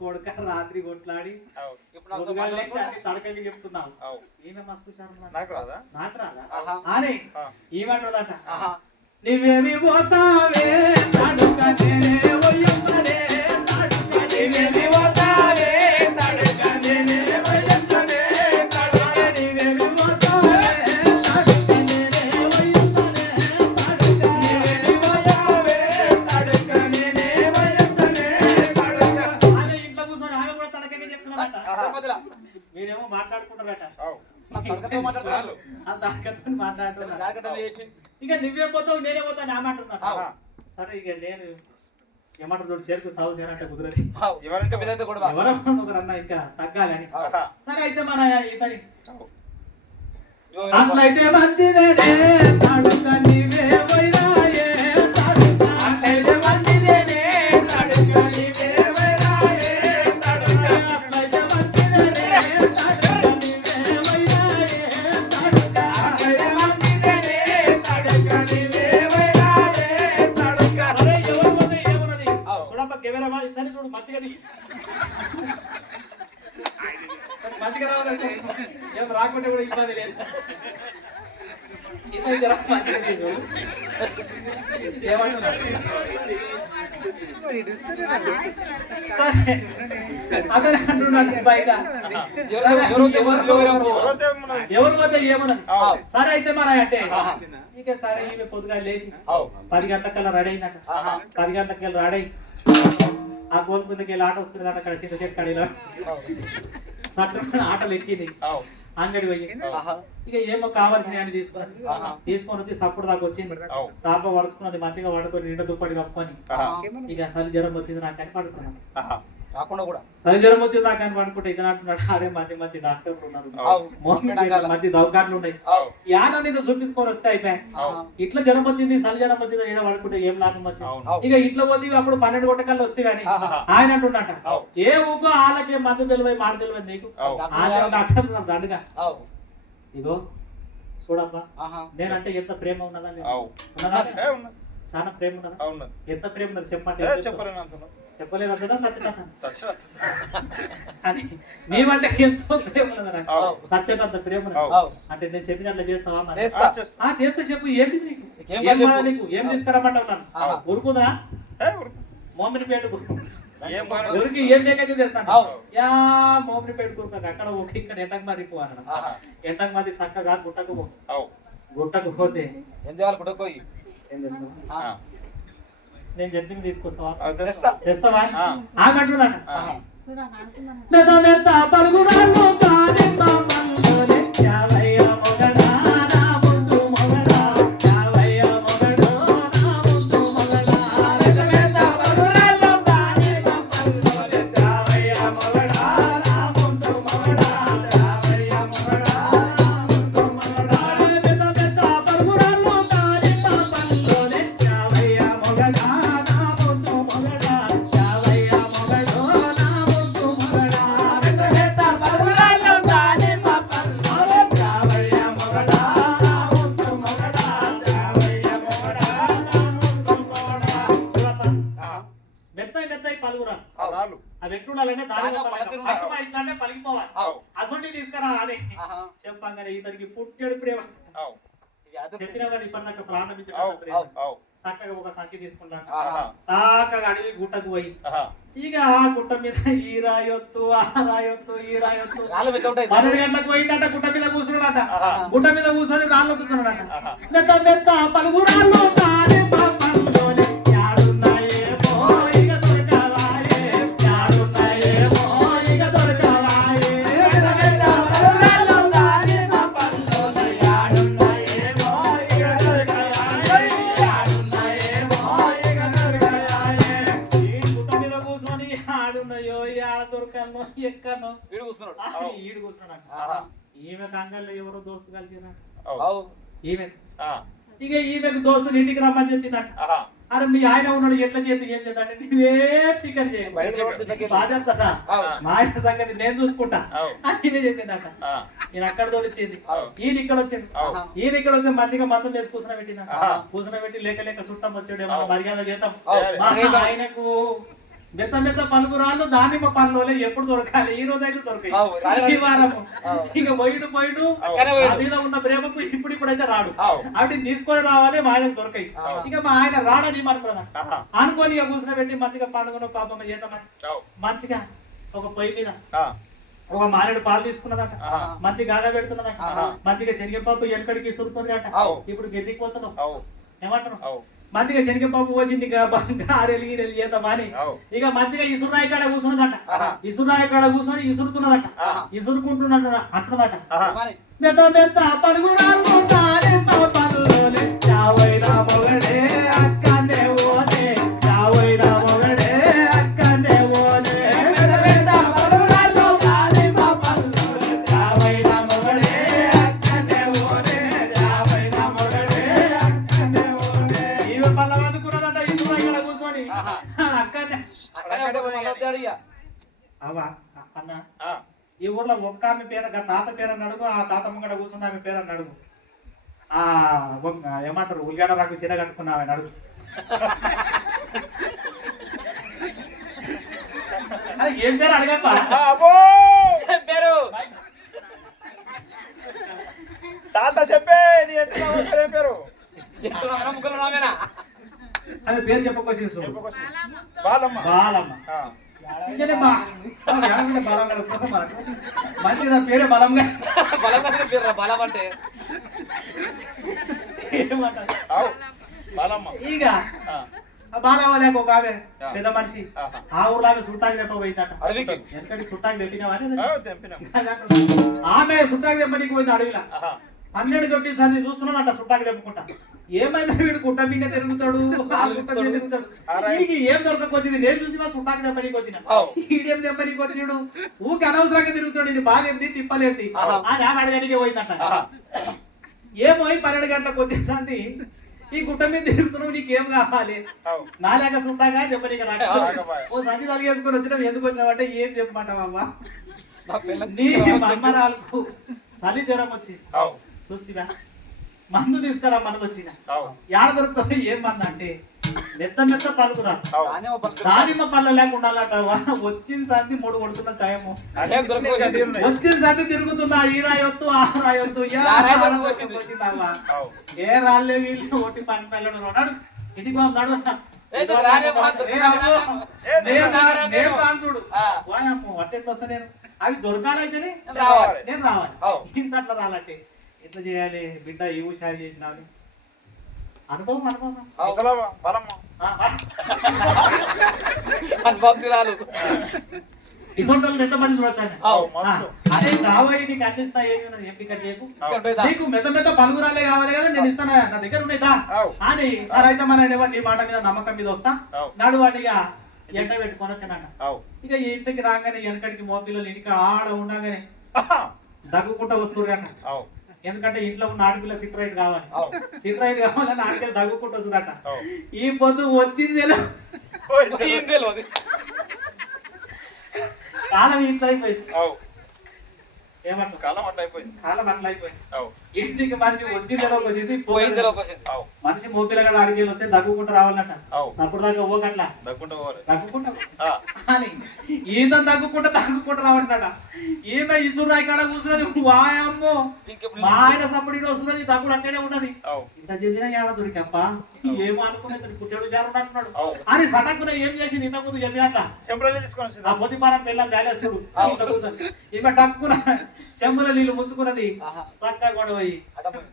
కొడుక రాత్రి కొట్లాడి అవు ఇప్పుడు నాతో పొద్దుగా లేచి మాట్లాడుకో. అన్ని తలకంగా చెప్తున్నావు. అవు ఈమె మస్తు శారమ. నాకు రాదా నాకు రాదా? ఆహా. అని ఆ, ఏమంటుందట. ఆహా. నీవేమి పోతావే తడుక నేనే పోయమ్మనే, తడుక నీవేమి పోతావే తడుక నేనే పోయమ్మనే, తడుక నీవేమి పోతావే తడుక నేనే పోయమ్మనే, తడుక నీవేమి పోతావే తడుక నేనే పోయమ్మనే, తడుక. ఆమె ఇంట్లో కూర్చొని ఆమె కూడా తడకగా చెప్తున్నాడట. ఇద్దరి మధ్యలో. మీరేమో మాట్లాడుకుంటారట. అవు నా తలకాయతో మాట్లాడతాను. ఆ తడకతో మాట్లాడుతున్నారు. జాగ్రత్త చేసి. ఇక నువ్వే పోతావు నేనే పోతాను ఆమంటున్నా. ఆహా. సరే ఇక నేను ఏమంటారు చేరుకు సాగు చేయాలంటే కుదరది. అవు. ఇంకా మీదైతే కూడా ఎవరో ఒకరన్నా ఇంకా తగ్గాలని. ఆహా. సరే అయితే మన ఇతని అవు అట్లయితే మంచిదే తడుక నీవే పోయిరాయే, తడుక అట్లయితే మంచిదేనే తడుక నీవే పోయిరాయే, తడుక అట్లయితే మంచిదేనే తడుక నీవే పోయిరాయే, తడుక అట్లయితే మంచిదేనే తడుక నీవే పోయిరాయే, తడుక. అరే ఎవరు పోతే ఏమున్నది? చూడప్ప కెమెరా మా ఇద్దరిని చూడు మంచిగా మంచిగా రావాలి. ఏం రాకుంటే కూడా ఇబ్బంది లేదు. ఇద్దరు జర మంచిగా తీసు. ఏమంటున్నారు? అతను అంటున్నాడు బయట. ఎవరైతే ఉన్నది? ఎవరు వద్ద ఏమన్నది? అవు సరే అయితే మన అంటే ఇక సరే ఈమె పొద్దుగా లేచి అవు. 10 గంటలకల్లా రెడీ అయిందట. ఆహా. 10 గంటలకెళ్ళి రెడీ ఆ గోల్కొండకి వెళ్ళి ఆట వస్తుంది అక్కడ చింత చెట్టు కడిలో ఆటలు ఎక్కింది. అవు అంగడి పోయి ఆహా. ఇక ఏమో కావాల్సిన అని తీసుకొని ఆహా. వచ్చి సప్పుడు దాకా వచ్చింది. అవు సాప వడుచుకున్నది మంచిగా వండుకొని నిండా దుప్పటి కప్పుకొని ఆహా. ఇక చలి జ్వరం వచ్చింది నాకు అని పడుకున్నాను. ఆహా. రాకుండా కూడా. చలి జ్వరం వచ్చింది నాకు అని పడుకుంటే ఇతను అంటున్నాడు అరే మంచి మంచి డాక్టర్లు ఉన్నారు, అవు. మంచి దౌకాట్లు ఉన్నాయి, అవు. యాన నీతో చూపించుకొని వస్తే అయిపోయాయి. అవు ఇట్లా జ్వరం వచ్చింది చలి జ్వరం వచ్చింది ఏదో పడుకుంటే ఏం లాభం వచ్చింది. అవును ఇక ఇట్లా పోతే అప్పుడు 12 గంటకల్లా వస్తే గానీ ఆహా. ఆయన అంటున్నట అవు. ఏ ఊకో వాళ్ళకి మందు తెలివై మాట తెలివై నీకు అవు ఆయన డాక్టర్ దండుగా అవు. ఇగో చూడమ్మా ఆహా. నేనంటే ఎంత ప్రేమ ఉన్నదా నీకు? అవు ఉన్నదా? ఏ ఉన్నది చాలా ప్రేమ ఉన్నదా? అవును ఎంత ప్రేమ ఉన్నది చెప్పండి. చెప్పలేను అంటున్నావు. చెప్పలేదు అంటున్నా సత్యనాథ సత్యం. అని మేమంటే ఎంతో ప్రేమ ఉన్నదా నాకు? అవు. సత్యనాథ ప్రేమ ఉన్నదా? అవు. అంటే నేను చెప్పినట్లు చేస్తావా మరి? చేస్తా. చేస్తే చెప్పు. ఏంటి నీకు? ఏం ఏం చెప్పు. బాధ నీకు? ఏం తీసుకురమ్మంటావు నన్ను? ఆహా. ఉరుకుదా ఊరుకో. మోమినిపేటకు ఏం బాగా ఉరికి ఏం లేకైతే చేస్తాను. అవు. యా మోమినిపేటకు ఉరుకుతాను. అక్కడ ఒక ఇక్కడ ఎంటకు మాది పో అన్నాడు. ఆహా. ఎంటకు మాది చక్కగా గుట్టకు పో. అవు. గుట్టకు పోతే ఏం చేయాలి పుట్టకోయి ఏం చేస్తావు? ఆ. నేను చెప్పింది తీసుకొస్తావా? అది తెస్తా. తెస్తా. తెస్తావా? ఆ. ఆగంటున్నాను. ఆహా. మెత్త మెత్త పలుకురాళ్ళు తానెమ్మ మందులే యావయ్య మొగడా నా ముందు మొగడా యావయ్య మొగడో నా ముందు మొగడా మెత్త మెత్త పలుకురాళ్ళు తానెమ్మ మందులే యావయ్య మొగడా నా ముందు మొగడా యావయ్య మొగడా నా ముందు మొగడా మెత్త మెత్త పలుకురాళ్ళు తానెమ్మ మందులే యావయ్య మొగడా నా ముందు మొగడా యావయ్య మొగడో నా ముందు మొగడా మెత్త మెత్త పలుకురాళ్ళు తానెమ్మ మందులే యావయ్య మొగడా నా ముందు మొగడా యావయ్య మొగడా నా ముందు మొగడా ఆ. మెత్తయి మెత్తయి పలుకురా రాళ్ళు. అవి ఎట్లుండాలంటే దాని దానిలో పలకకుండా. ఇట్లా అంటే పలికిపోవాలి. అవు. అసొంటి తీసుకురా అని ఆహా. చెప్పంగానే ఇతనికి పుట్టెడు ప్రేమ. అవు. ఇది అదుపు. చెప్పినా కదా ఇప్పటిదాకా ప్రాణం అవు. ఇచ్చిన ప్రేమ. అవు. అవు. చక్కగా ఒక సంచి తీసుకుంటాను. ఆహా. చక్కగా అడవి గుట్టకు పోయి ఆహా. ఇక ఆ గుట్ట మీద ఈ రాయొత్తు ఆ రాయొత్తు ఈ రాయొత్తు రాళ్ళు పెద్ద ఉంటాయి 12 గంటలకు పోయిందట. గుట్ట మీద కూర్చున్నాడట. ఆహా. గుట్ట మీద కూర్చొని రాళ్ళొత్తున్నాడట. ఆహా. మెత్త మెత్త పలుగురాళ్ళు తానే పాపంలోనే యాడున్నాయేమో ఇక దొరకవాయే యాడున్నాయేమో ఇక దొరకవాయే మెత్త మెత్త పలుగురాళ్ళు తానే పాపంలోనే యాడున్నాయేమో ఇక దొరకవాయే యాడున్నాయేమో ఇక దొరకవాయే ఈ గుట్ట మీద కూర్చొని ఆడున్నాయో యా దొరకనో ఎక్కనో వీడు కూర్చున్నాడు. ఈడు కూర్చున్నాడు. ఆహా. ఈమె కంగల్లో ఎవరో దోస్తు కలిసినా అవు. అవు. ఈమె ఆ. ఇక ఈమెకు దోస్తుని ఇంటికి రమ్మని చెప్పిందంట. ఆహా. అరే మీ ఆయన ఉన్నాడు ఎట్లా చేసి ఏం చేద్దాం నువ్వే ఫికర్ చేయ బయట రోడ్డు దగ్గరికి వెళ్ళి. బాధ్యత అవు. మా ఆయన సంగతి నేను చూసుకుంటా అవు. అని చెప్పిందట. ఆ. నేను అక్కడ తోలిచ్చింది అవు. ఈయన ఇక్కడ వచ్చింది. అవు. ఈయన ఇక్కడ వచ్చి మంచిగా మంచం చేసి కూర్చుని పెట్టిన ఆహా. కూర్చుని పెట్టి లేక లేక చుట్టం వచ్చాడు ఏమన్నా అవు. మర్యాద చేద్దాం. అవు. మా ఆయనకు మెత్త మెత్త పలుకురాళ్ళు దానిమ్మ పనులు ఎప్పుడు దొరకాలి ఈ రోజు అయితే దొరకాయి అవు. రాని ఈ వారము అవు. ఇక పోయిడు పోయిడు అక్కడే పోయిండు. ఆ మీద ఉన్న ప్రేమకు ఇప్పుడిప్పుడైతే రాడు అవు. అవి తీసుకొని రావాలి మా ఆయనకు దొరకాయి. అవు. ఇక మా ఆయన రాడని అనుకున్నా ఆహా. అనుకోని ఇక కూర్చుని పెట్టి మంచిగా పండుగను పాపం చేద్దామని అవు. మంచిగా ఒక పొయ్యి మీద ఆ. ఒక మారేడు పాలు తీసుకున్నదట. ఆహా. మంచిగా గాగా పెడుతున్నదట. ఆహా. మంచిగా శనగపప్పు ఎక్కడికి సురుతుందట. అవు. ఇప్పుడు గెల్లికి పోతున్నావు అవు. ఏమంటున్నావు అవు. మంచిగా శనగపప్పు వచ్చింది గారెలు గీరెలు చేద్దామని అవు. ఇక మంచిగా ఇసురాయి కాడ కూర్చున్నదట. ఆహా. ఇసురాయి కాడ కూర్చొని ఇసురుతున్నదట. ఆహా. ఇసురుకుంటున్నట అంటున్నదట. ఆహా. మరి మెత్త మెత్త పలుగురాళ్ళు తానెమ్మ పనులోనే యావైనా మొగడే అక్కనే ఓనే యావైనా మొగడే అక్కనే ఓనే మెత్త మెత్త పలుగురాళ్ళు తానెమ్మ పనులోనే యావైనా మొగడే అక్కనే ఓనే యావైనా మొగడే అక్కనే ఓనే ఈమె పళ్ళ వండుకున్నదట. ఇసురాయి కాడ కూర్చొని ఆహా. అక్కనే అక్కడే ఒక మళ్ళీ వద్దాడు ఇక. అవా అన్న ఆ. ఈ ఊర్లో ఒక్క ఆమె పేరు తాత పేరు అని అడుగు. ఆ తాత ముంగడ కూర్చున్న ఆమె పేరు అని అడుగు. ఆ ఏమంటారు ఉల్లిగడ్డ రాకు చీర కట్టుకున్న ఆమె అడుగు. అది ఏం పేరు అడగప్ప. అబ్బో. ఏం పేరు? తాత చెప్పే నీ ఎట్లా ఉంటారు? ఏం పేరు? ఎప్పుడు రామేనా, ముగ్గురు రామేనా? ఆమె పేరు చెప్పకొచ్చింది చూడు. చెప్పుకోవచ్చు. బాలమ్మ. బాలమ్మ. ఆ. ఇంకనే బలం మంచిదా పేరే బలంగా బలం కలిసిన పేరు రా, బలం అంటే. ఏమంటారు అవు. బాలమ్మ. ఇక ఆ. ఆ బాలమ్మ లేక ఒక ఆమె పెద్ద మనిషి ఆహా. ఆ ఊర్లో ఆమె చుట్టాకి తెప్ప పోయిందట. అడవికి. ఎక్కడికి చుట్టాకి తెప్పినావని అవు, తెంపినాం. ఆమె చుట్టాకి తెప్పనికి పోయింది అడవిలా. ఆహా. 12 గొట్టి సంది చూస్తున్నదంట చుట్టాకి తెప్పుకుంటా. ఏమైంది వీడు గుట్ట మీద తిరుగుతాడు ఆ గుట్ట మీద తిరుగుతాడు. నీకు ఏం దొరకకొచ్చింది నేను చూసి మా చుట్టాకి తెప్పనికి వచ్చిన అవు. ఈడేం తెప్పనికి వచ్చినాడు ఊకి అనవసరంగా తిరుగుతాడు. ఇది బాగా ఏంది తిప్పలేంది ఆహా. అని ఆమె అడగడానికి పోయిందట. ఆహా. ఏమో 12 గంటలకు వచ్చే సంది ఈ గుట్ట మీద తిరుగుతున్నావు నీకేం కావాలి అవు. నాలేక చుట్టాగా చెప్పనీకి రాక రాకపోయా. ఓ సంచి తలిగేసుకొని వచ్చినావు ఎందుకు వచ్చినావంటే ఏం చెప్పమంటావమ్మా నా పిల్ల నీ మన్మరాలకు చలి జ్వరం వచ్చింది అవు. చూస్తివా మందు తీసుకురమ్మన్నది వచ్చిన అవు యాడ దొరుకుతుంది ఏం మందు అంటే మెత్త మెత్త పలుకురా అవు దాని ఒక పలుకు. దానిమ్మ పళ్ళు లేకుండా వచ్చిన సంది 3 కొడుతున్న టైము అదే దొరకదు. అది ఉన్నాయి. వచ్చిన సంది తిరుగుతున్నా ఈ రాయొత్తు ఆ రాయొత్తు అవు ఏ రాళ్ళే వీళ్ళు ఒకటి పని పిల్లడు ఉన్నాడు ఇంటికి నడు ఏ నువ్వు రానే మా దొరకదు. చూడు అట్టెట్లు వస్తా నేను అవి దొరకాలైతేనే రావాలి. నేను రావాలి అవు. ఇంత అట్లా రాలంటే ఎట్లా చేయాలి బిడ్డ ఏ హుషారు చేసినావు అనుభవం ముసలమ్మ బలమ్మ అనుభక్తురాలు. ఇసొంటోళ్ళు ఎంతమంది చూడతాను అవు, మస్తు. అదే రాబోయే నీకు అందిస్తా ఏమి ఎంపిక చేయకు ఇక్కడ పోయి దా. నీకు మెత్త మెత్త పలుగురాలే కావాలి కదా నేను ఇస్తాను నా దగ్గర ఉన్నాయి దా అవు అని సార్ అయితే మన నీ మాట మీద నమ్మకం మీద వస్తా అవు నాడు వాటిగా ఎంట పెట్టుకొని వచ్చానంట అవు ఇక ఇంటికి రాగానే వెనకడికి మోపిల్లలు ఇంటికి ఆడ ఉండగానే దగ్గుకుంటా వస్తుర్రంట అవు ఎందుకంటే ఇంట్లో ఉన్న ఆడపిల్ల సిట్ రైట్ కావాలి అవు. సిట్ రైట్ కావాలని ఆడపిల్ల దగ్గుకుంటూ వస్తుందట అవు ఈ పొద్దు వచ్చింది ఏం తెలియదు. కాలం ఇంట్లో అయిపోయింది అవు ఏమంటావు కాలం అట్లా అయిపోయింది కాలం అట్లా అయిపోయింది అవు ఇంటికి మనిషి వచ్చిందిలోకి వచ్చింది పోయింది లోపలికి. అవు మనిషి మోపిల్లగా అడిగి వస్తే దగ్గుకుంటూ రావాలంట అవు అప్పుడు దాకా ఓకట్లా దక్కుంటూ పోవాలి దగ్గుకుంటా ఆ, అని ఈయన దగ్గుకుంటా రావన్నట ఈమె ఇసురాయి కాడ కూర్చున్నది వాయమ్మో ఇంకెప్పుడు మా ఆయన సపడిలో వస్తున్నది దగ్గుడు అట్టనే ఉన్నది అవు ఇంత చెప్పినా ఏడ దొరికప్ప ఏమో అనుకునేది పుట్టేడు చాలు అంటున్నాడు అవు. అని సటక్కున ఏం చేసింది ఇంత ముందు చెప్పినట్ల చెంపలే తీసుకొని వచ్చింది ఆ పొద్దుపారం పిల్లలు జాగేస్తుడు ఇట్లా కూర్చొని ఈమె డక్కున చెంబుల నీళ్ళు ముంచుకున్నది ఆహా. చక్కగా గొడవ అయ్యి అడ్డం పోయి.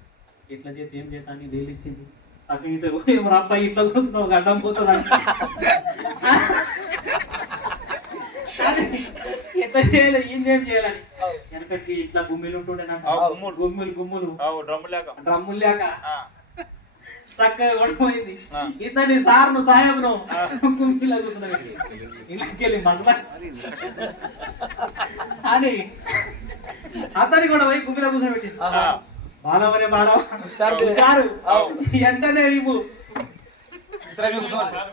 ఇట్లా చేసి ఏం చేస్తా అని నీళ్ళు ఇచ్చింది చక్కగా అబ్బాయి ఇట్లా కూర్చున్నావు గడ్డం పోతుంది ఎట్లా చేయాలి ఈయనేం చేయాలని వెనకటి ఇట్లా గుమ్మిలు ఉంటుండేనంట అవు గుమ్ములు గుమ్ములు అవు డ్రమ్ము లేక డ్రమ్ములు లేక ఆ, చక్కగా గొడవైంది ఆ. ఇతని సార్ను సాయబును గుమ్మిలో కూర్చున్నది ఇంటికెళ్ళి మగల అని అతని కూడా పోయి గుమ్మిలో కూర్చొని పెట్టింది ఆహా. బాలవరే బాలవ హుషారు. హుషారు అవు. ఎంతనే ఇవ్వు ఇద్దరు మీద కూర్చోవాలి.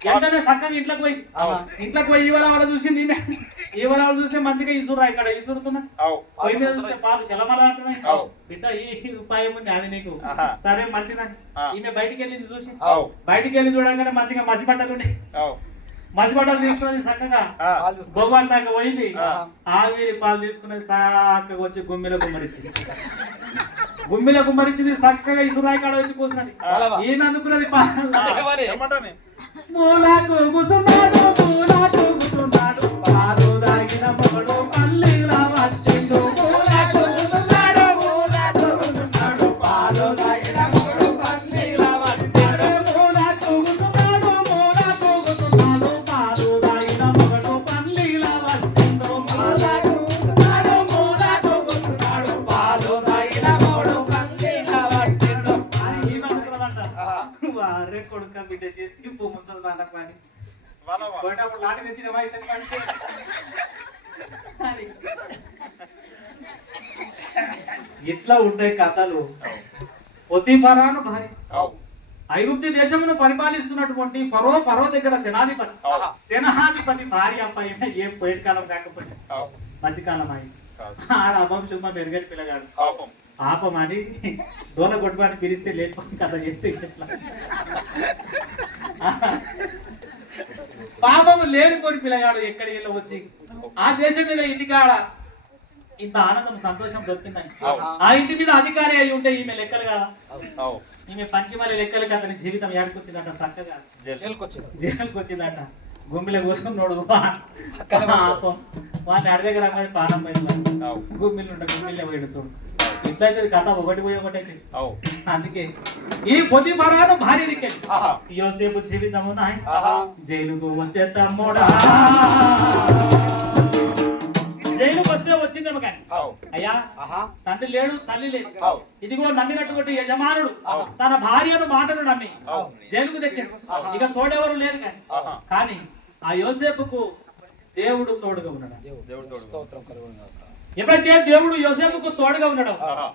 ఎంతనే చక్కగా ఇంట్లోకి పోయి ఆహా. ఇంట్లోకి పోయి ఈవల వాళ్ళ చూసింది ఈమె ఈవల వాళ్ళు చూస్తే మంచిగా ఇసురా ఇక్కడ ఇసురుతున్నా అవు పొయ్యి మీద చూస్తే పాలు చెలమల అంటున్నాయి అవు. బిడ్డ ఈ ఉపాయం ఉంది అది నీకు ఆహా. సరే మంచిదని ఆ. ఈమె బయటికి వెళ్ళింది చూసి అవు బయటికి వెళ్ళి చూడగానే మంచిగా మసి బట్టలు ఉన్నాయి అవు మసి బట్టలు తీసుకున్నది చక్కగా ఆ, పాలు తీసుకో. గోవాల దాకా పోయింది ఆ. ఆవిరి పాలు తీసుకున్నది చక్కగా వచ్చి గుమ్మిలో గుమ్మరించింది గుమ్మిలో గుమ్మరించింది చక్కగా ఇసురాయి కాడ వచ్చి కూర్చున్నది పాలవా? ఈమె అందుకున్నది పాలు ఏమని? ఏమంటావు మూలకు కూసున్నాడు మూలకు కూసున్నాడు పాలు తాగిన మొగడు పల్లిలా వచ్చిండు మూలకు కూసున్నాడు మూలకు కూసున్నాడు పాలు తాగిన మొగడు పల్లిలా వచ్చిండు మూలకు కూసున్నాడు మూలకు కూసున్నాడు పాలు తాగిన మొగడు పల్లిలా వచ్చిండు మూలకు కూసున్నాడు మూలకు కూసున్నాడు పాలు తాగిన మొగడు పల్లిలా వచ్చిండు అని ఈమె అనుకున్నదంట వారే కొడుక బిడ్డ చేసి ముందు దాంట్లో పని వాళ్ళవా పోయేటప్పుడు లాటి తెచ్చినవా ఇతని పని అని. ఇట్లా ఉంటాయి కథలు పొతిఫరాను భార్య అవు ఐగుప్తు దేశమును పరిపాలిస్తున్నటువంటి ఫరో దగ్గర సేనాధిపతి అవు సేనాధిపతి భార్య అబ్బాయి ఏ పోయేటి కాలం కాకపోతే అవు మంచి కాలం అయింది కాదు ఆడ అమ్మం చుమ్మ మెరుగని పిల్లగాడు పాపం పాపం అని దోల కొట్టుకొని పిలిస్తే లేకపోతే కథ చేస్తే ఇట్లా పాపము లేనిపోని పిల్లగాడు ఎక్కడికి వెళ్ళి వచ్చి ఆ దేశం మీద ఇంటికాడ ఇంత ఆనందం సంతోషం దొరికిందని ఆ ఇంటి మీద అధికారి అయి ఉంటే ఈమె లెక్కలు కదా అవు ఈమె పంచిమల లెక్కలకి అతని జీవితం ఏడుకొచ్చిందంట చక్కగా జైలు జైలుకి వచ్చిందంట గుమ్మిలో కూసుకున్నాడు పాపం వాళ్ళని అడగ రమ్మది పానం పోయింది అవు గుమ్మిలు ఉంటే గుమ్మిలో పోయాడు చూడు ఇట్లయితే కథ ఒకటి పోయి ఒకటైతే అవు అందుకే ఈ పొతిఫరాను భార్య దిక్కే ఆహా. యోసేపు జీవితము నాయ్ ఆహా. జైలుకు వచ్చే తమ్ముడా జైలుకు వస్తే వచ్చిందేమో కానీ అవు అయ్యా ఆహా. తండ్రి లేడు తల్లి లేదు అవు. ఇదిగో నమ్మినటువంటి యజమానుడు తన భార్యను మాటను నమ్మి అవు. జైలుకు తెచ్చాడు ఇక తోడెవరు లేరు కానీ ఆహా. కానీ ఆ యోసేపుకు దేవుడు తోడుగా ఉన్నాడు దేవుడు తోడు స్తోత్రం కలుగును గాక. ఎప్పుడైతే దేవుడు యోసేపుకు తోడుగా ఉన్నాడు ఆహా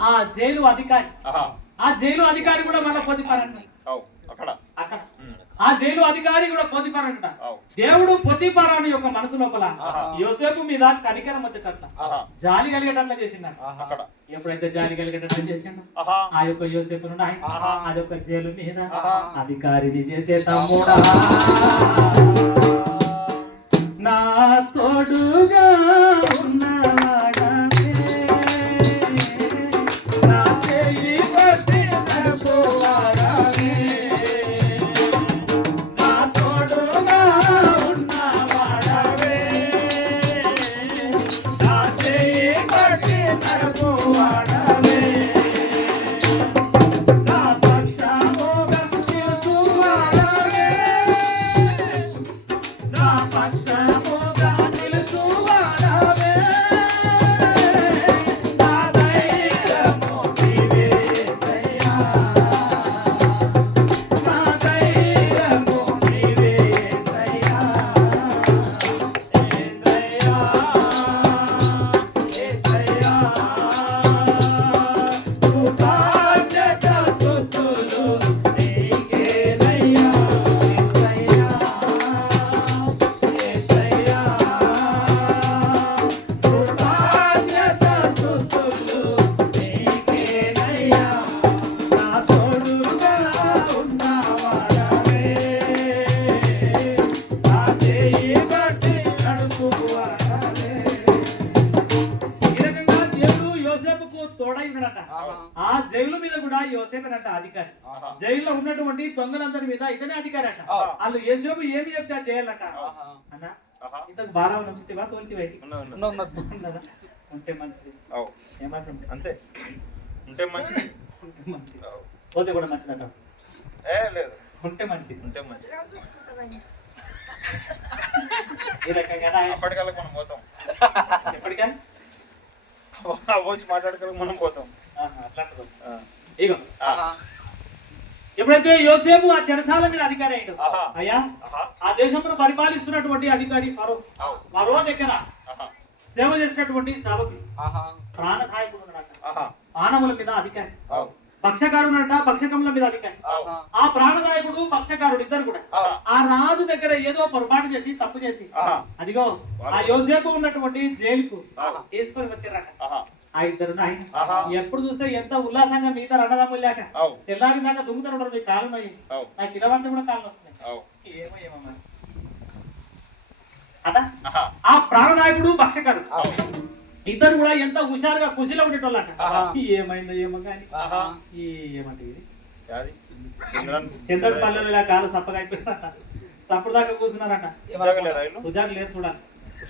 ఆ జైలు అధికారి ఆహా ఆ జైలు అధికారి కూడా మళ్ళీ పొతిఫరాను అవు అక్కడ అక్కడ ఉమ్. ఆ జైలు అధికారి కూడా పొతిఫరానంట అవు దేవుడు పొతిఫరాను యొక్క మనసు లోపల ఆహా. యోసేపు మీద కనికరం వచ్చేటట్ల ఆహా జాలి కలిగేటట్ల చేసిందంట ఆహా. అక్కడ ఎప్పుడైతే జాలి కలిగేటట్టు చేశాను ఆహా. ఆ యొక్క యోసేపును ఆయన ఆహా. అది ఒక జైలు మీద ఆహా. అధికారిని చేసే తమ్ముడా నా తోడుగా ఉన్నవాడనే, నా చేయి పట్టి నడుపువాడనే, నా తోడుగా ఉన్నవాడవే, నా చేయి పట్టి నడుపువాడవే, నా పక్షముగా నిలుచువాడవే, నా పక్షముగా నిలుచువాడవే, నా ధైర్యము నీవేసయ్యా, నా ధైర్యము నీవేసయ్యా, యేసయ్యా, యేసయ్యా, కృతజ్ఞత స్తుతులు నీకేనయ్యా, యేసయ్యా, యేసయ్యా, కృతజ్ఞత స్తుతులు నీకేనయ్యా, నా తోడుగా ఉన్నవాడవే, నా చేయి పట్టి నడుపువాడవే. ఈ రకంగా దేవుడు యోసేపుకు తోడై ఉన్నాడట. ఆ జైలు మీద కూడా యోసేపేనట అధికారి. ఆహా. జైల్లో ఉన్నటువంటి దొంగలందరి మీద ఇతనే అధికారి అట. వాళ్ళు యోసేపు ఏమి చెప్తే అది చేయాలట. అన్న ఆహా. ఇంతకు బాగా ఉంచితేవా తోలితివా? ఉన్నది. ఉంటే మంచిది. అవు. ఏమంటుంది? అంతే ఉంటే మంచిది. ఉంటే మంచిది. అవు. పోతే కూడా మంచిదట. లేదు ఉంటే మంచిది. ఉంటే మంచిది. ఈ రకంగా అప్పటికల్లా మనం పోతాం. ఎప్పటికైనా వచ్చి మాట్లాడుకోవాలి మనం పోతాం. అట్లా అంటది. ఆ. ఇగో ఆహా. ఎప్పుడైతే యోసేపు ఆ చెరసాల మీద అధికారి అయ్యాడు ఆహా. అయ్యా, ఆహా. ఆ దేశంలో పరిపాలిస్తున్నటువంటి అధికారి ఫరో. అవు. ఫరో దగ్గర ఆహా. సేవ చేసినటువంటి సేవకి ఆహా. ప్రాణదాయకుడు ఉన్నాడట. ఆహా. మానవుల మీద అధికారి, అవు. పక్షకారుడు ఉన్నాడట, పక్షకముల మీద అధికారి. అవు. ఆ ప్రాణదాయకుడు పక్షకారుడు ఇద్దరు కూడా ఆహా. ఆ రాజు దగ్గర ఏదో పొరపాటు చేసి తప్పు చేసి ఆహా. అదిగో ఆ యోసేపు ఉన్నటువంటి జైలుకు ఆహా. తీసుకొని వచ్చారట. ఆహా. ఆ ఇద్దరు నాయన ఆహా. ఎప్పుడు చూస్తే ఎంత ఉల్లాసంగా మిగతా అన్నదమ్ములు లేక అవు. తెల్లారి దాకా దుంగుతారు ఉండరు. మీ కాళ్ళు ఉన్నాయి, అవు. నాకు ఇలవంటే కూడా కాళ్ళు వస్తున్నాయి. అవు. ఏమో ఏమో మరి. అదా ఆహా. ఆ ప్రాణనాయకుడు పక్షకారుడు అవు. ఇద్దరు కూడా ఎంత హుషారుగా ఖుషిలో ఉండేటోళ్ళంట. ఆహా. ఏమైందో ఏమో కానీ ఆహా. ఏమంటే ఇది యాది? చంద్రన్. చంద్రుడి పల్లెలు ఇలా కాలు సప్పగా అయిపోయినారట. సప్పుడు దాకా కూర్చున్నారట. ఉద్యోగం లేదా వీళ్ళు? హుజారు లేరు చూడాలి.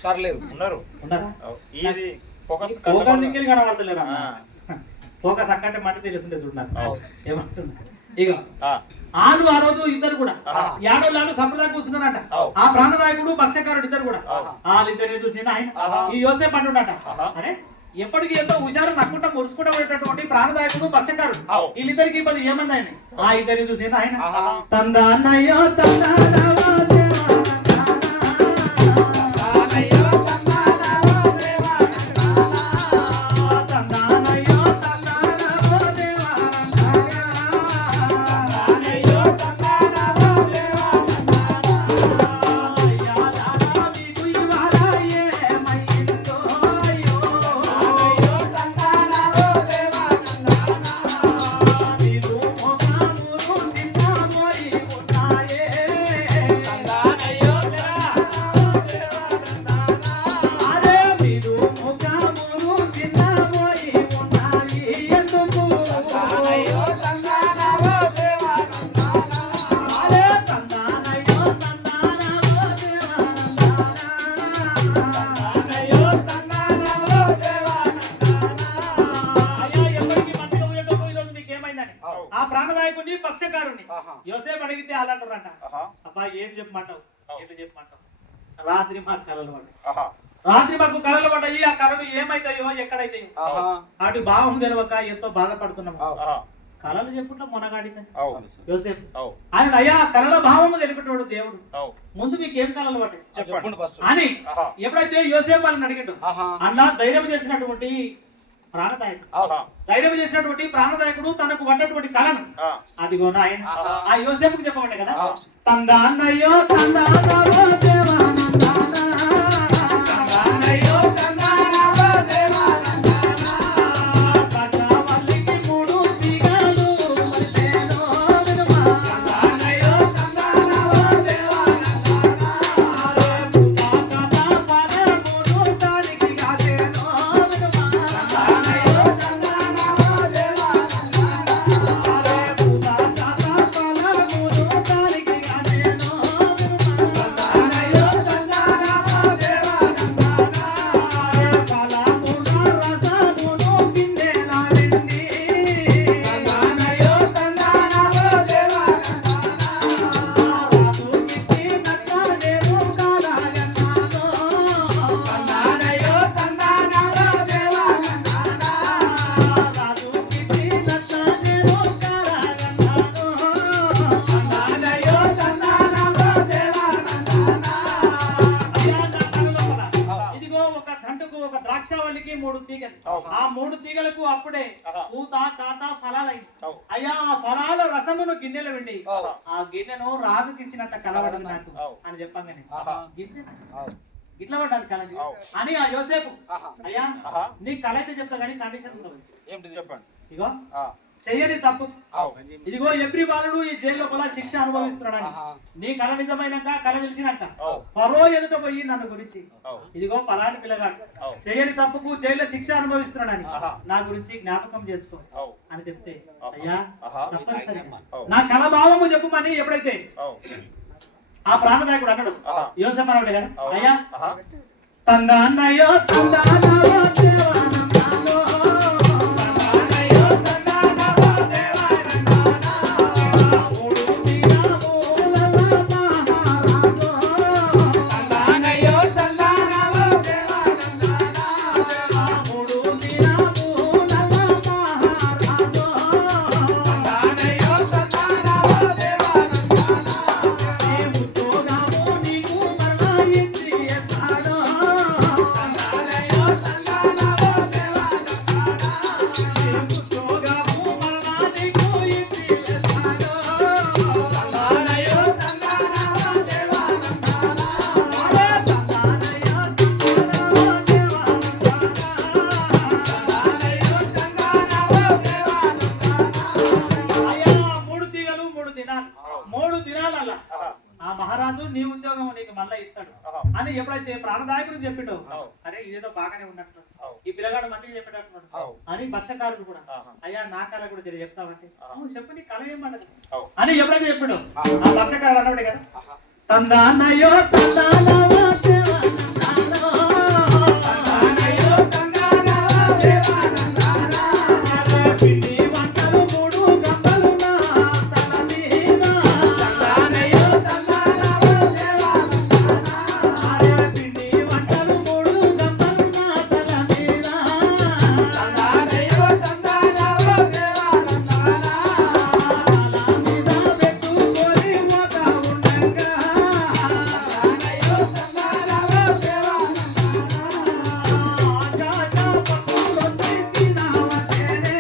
సర్లేదు. ఉన్నారు. ఉన్నారా? అవు. ఇది ఫోకస్ ఫోకస్ దిక్కేది కనబడతలేరా? ఆ. ఫోకస్ అక్కంటే మట్టి తెలుస్తుంటే చూడాలి. అవు. ఏమంటుంది ఇగో ఆ. ఆలు ఆ రోజు ఇద్దరు కూడా ఆహా. యాడోళ్ళు సంప్రదాయం కూర్చున్నారట. అవు. ఆ ప్రాణదాయకుడు పక్షకారుడు ఇద్దరు కూడా ఆహా. వాళ్ళిద్దరిని చూసి ఆయన ఆహా. ఈ యోసేపు అంటున్నట. ఆహా. అరే ఎప్పటికీ ఎంతో హుషారు నక్కుంటా మురుసుకుంటా ఉండేటటువంటి ప్రాణదాయకుడు పక్షకారుడు అవు. వీళ్ళిద్దరికి ఇబ్బంది ఏమంది ఆయన ఆ ఇద్దరిని చూసి ఆయన ఆహా. తందానయ్యో ఆ ప్రాణదాయకుడిని పక్షకారుణ్ణి యోసేపు అడిగితే అలాంటారంట. ఆహా. అబ్బా ఏం చెప్పమంటావు, ఏం చెప్పమంటావు? రాత్రి మాకు కలలు పడ్డాయి. ఆహా. రాత్రి మాకు కలలు పడ్డాయి. ఆ కలలు ఏమైతాయో ఎక్కడైతాయో ఆహా. వాటి భావం తెలవక ఎంతో బాధపడుతున్నాము. ఆహా. కలలు చెప్పుకుంటా మొనగాడితే అవు. యోసేపు అవు. ఆయన అయ్యా కలల భావము తెలిపేటోడు దేవుడు. అవు. ముందు మీకు ఏం కలలు పడ్డాయి చెప్పండి ఫస్ట్. అని ఆహా. ఎప్పుడైతే యోసేపు వాళ్ళని అడిగాడు ఆహా. అన్నా ధైర్యం చేసినటువంటి ప్రాణదాయకుడు ఆహా. ధైర్యం చేసినటువంటి ప్రాణదాయకుడు తనకు పడ్డటువంటి కళను ఆ. అదిగో ఆయన ఆహా. ఆ యోసేపుకి చెప్పమంటే కదా ఆ. తందానయ్యో తందానవో దేవానందానా తందానయ్యో తందానవో దేవానందానా 3 తీగలు. అవును. ఆ 3 తీగలకు అప్పుడే ఆహా. పూత కాత ఫలాలైంది. అవును. అయ్యా ఆ ఫలాల రసమును గిన్నెలో వెండి అవును. ఆ గిన్నెను రాజుకి ఇచ్చినట్ట కలవడదు నాకు అవును. అని చెప్పంగానే ఆహా. గిన్నె అవును. ఇట్లా పడ్డారు కలది అవును. అని ఆ యోసేపు ఆహా. అయ్యా ఆహా. నీ కళ అయితే చెప్తా కానీ కండిషన్ ఉండదు. ఏమిటి చెప్పండి. ఇగో ఆ, చెయ్యని తప్పు అవును. ఇదిగో ఎవ్రీ బాలుడు ఈ జైలు లోపల శిక్ష అనుభవిస్తున్నాడని ఆహా. నీ కళ నిజమైనాక కళ తెలిసినాక అవును. పరో ఎదుట పోయి నన్ను గురించి అవును. ఇదిగో పలాంటి పిల్లగాడు అవును. చేయని తప్పుకు జైల్లో శిక్ష అనుభవిస్తున్నాడని ఆహా. నా గురించి జ్ఞాపకం చేసుకో అవును. అని చెప్తే ఆహా. అయ్యా ఆహా. తప్పనిసరిగా అవును. నా కళ భావము చెప్పుమని ఎప్పుడైతే అవును. ఆ ప్రాణనాయకుడు అన్నాడు ఆహా. యోసేపు అన్నాడు కదా అవును. అయ్యా ఆహా. తందానయ్యో తందానవో దేవానందానో తందానయ్యో తందానవో దేవానందానో మూడు దినముల మహారాజో తందానయ్యో తందానవో దేవానందానో మూడు దినముల మహారాజో తందానయ్యో తందానవో దేవానందానో ఈ ఉద్యోగము నీకు మరణించి ఎస్తాడో తందానయ్యో తందానవో ఆ మహారాజు నీ ఉద్యోగం నీకు మళ్ళా ఇస్తాడు అని ఎప్పుడైతే ప్రాణదాయకుడు చెప్పిండో అరే ఇదేదో బాగానే ఉన్నట్టు ఈ పిల్లగాడు మంచిగా చెప్పేటట్టున్నాడు అని పక్షకారుడు కూడా అయ్యా నా కళ కూడా తెలియ చెప్తావంటే నువ్వు చెప్పు నీ కళ ఏం పడదు అని ఎప్పుడైతే చెప్పిండో ఆ పక్షకారుడు అన్నాడు కదా తందానయ్యో తందానవో దేవానందానో తందానయ్యో తందానవో దేవానందానో పిండి వంటలు 3 గంపలు నా తల మీద తందానయ్యో తందానవో దేవానందానో పిండి వంటలు 3 గంపలు నా తల మీద తందానయ్యో తందానవో దేవానందానో తల మీద పెట్టుకొని మోత ఉండగా తందానయ్యో తందానవో దేవానందానో ఆజాజా పట్టులో చేసినావటేనే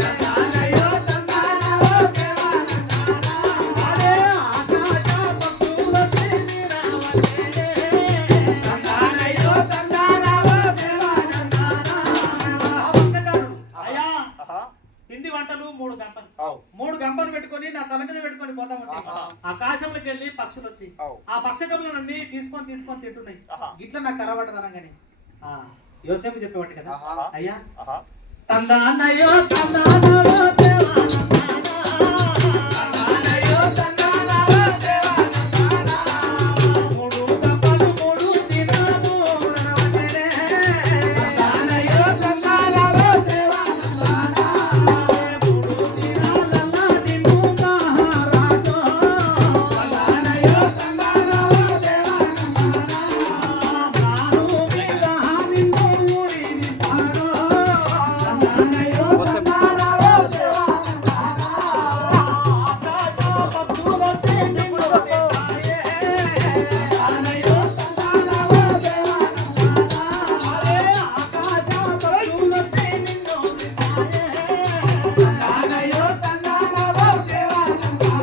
తందానయ్యో తందానవో దేవానందానో అరే ఆజాజా పట్టులో చేసినావటేనే తందానయ్యో తందానవో దేవానందానో అయ్యా ఆహా. పిండి వంటలు 3 గంపలు అవును. 3 గంపలు పెట్టుకొని నా తల మీద పెట్టుకొని పోతా ఉంటే ఆహా. ఆకాశంలోకి వెళ్ళి పక్షులు వచ్చి అవును. ఆ పక్షకములన్నీ తీసుకొని తింటున్నాయి ఆహా. ఇట్లా నాకు కరబడదనగానే యోసేపు చెప్పేవాడు కదా ఆహా. అయ్యా ఆహా. తందానయ్యో తందానవో దేవానందానో